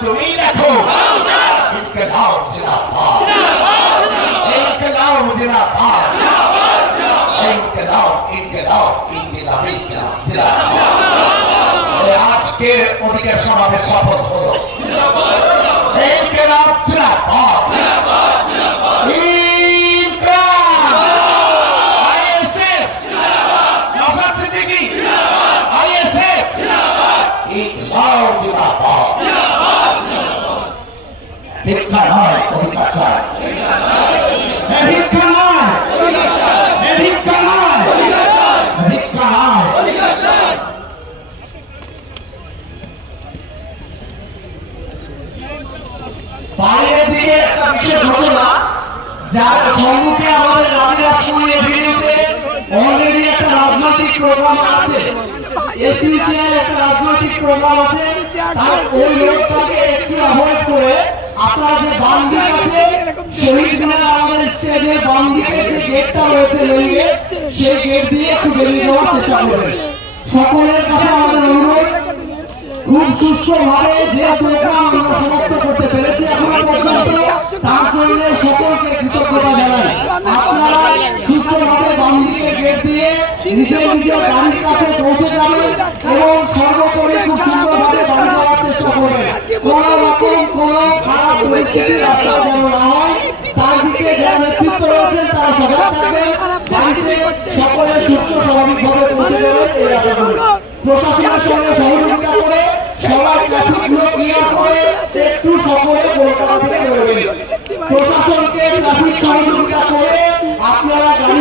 তুমি দেখো ইনকিলাব জিন্দাবাদ ইনকিলাব জিন্দাবাদ ইনকিলাব ইনকিলাব ইনকিলাব জিন্দাবাদ আজকে অধিকার সমাবেশ শপথ হলো ইনকিলাব জিন্দাবাদ ভিক্ষা নয় অধিকার চাই ভিক্ষা নয় ভিক্ষা নয় ভিক্ষা নয় বাইরের দিকে একটা বিশেষ ঘটনা যার সম্মুখে আমাদের রাবিরা শুনে ভিডিওতে অলরেডি একটা রাজনৈতিক প্রোগ্রাম আছে এসইসিআর একটা রাজনৈতিক প্রোগ্রাম আছে তার ওই লোকটাকে একটু অ্যাভয়েড করে আপনারা যে বাম দিক আছে শহীদ মিনার আমাদের স্টেজে বাম দিকে যে গেটটা রয়েছে রেল গেট সেই গেট দিয়ে একটু বেরিয়ে যাওয়ার চেষ্টা করবেন সকলের কাছে আমাদের অনুরোধ খুব সুষ্ঠুভাবে যে প্রোগ্রাম আমরা সমাপ্ত করতে পেরেছি এখনো পর্যন্ত তার জন্য সকলকে কৃতজ্ঞতা জানাই আপনারা সুষ্ঠুভাবে বাম দিকে গেট দিয়ে নিজের নিজের বাড়ির কাছে পৌঁছে যাবেন এবং সর্বোপরি খুব সুন্দরভাবে বাড়ি যাওয়ার চেষ্টা করবেন কোনো রকম কোনো খারাপ পরিস্থিতি রাস্তা যেন না হয় তার দিকে যারা নেতৃত্ব রয়েছেন তারা সজাগ থাকবেন বাড়িতে সকলে সুস্থ স্বাভাবিকভাবে পৌঁছে যাবেন এই আশা করি প্রশাসনের সঙ্গে সহযোগিতা করে সবার ট্রাফিকগুলো ক্লিয়ার করে একটু সকলে কলকাতা থেকে বেরোবেন প্রশাসনকে ট্রাফিক সহযোগিতা করে আপনারা গাড়ি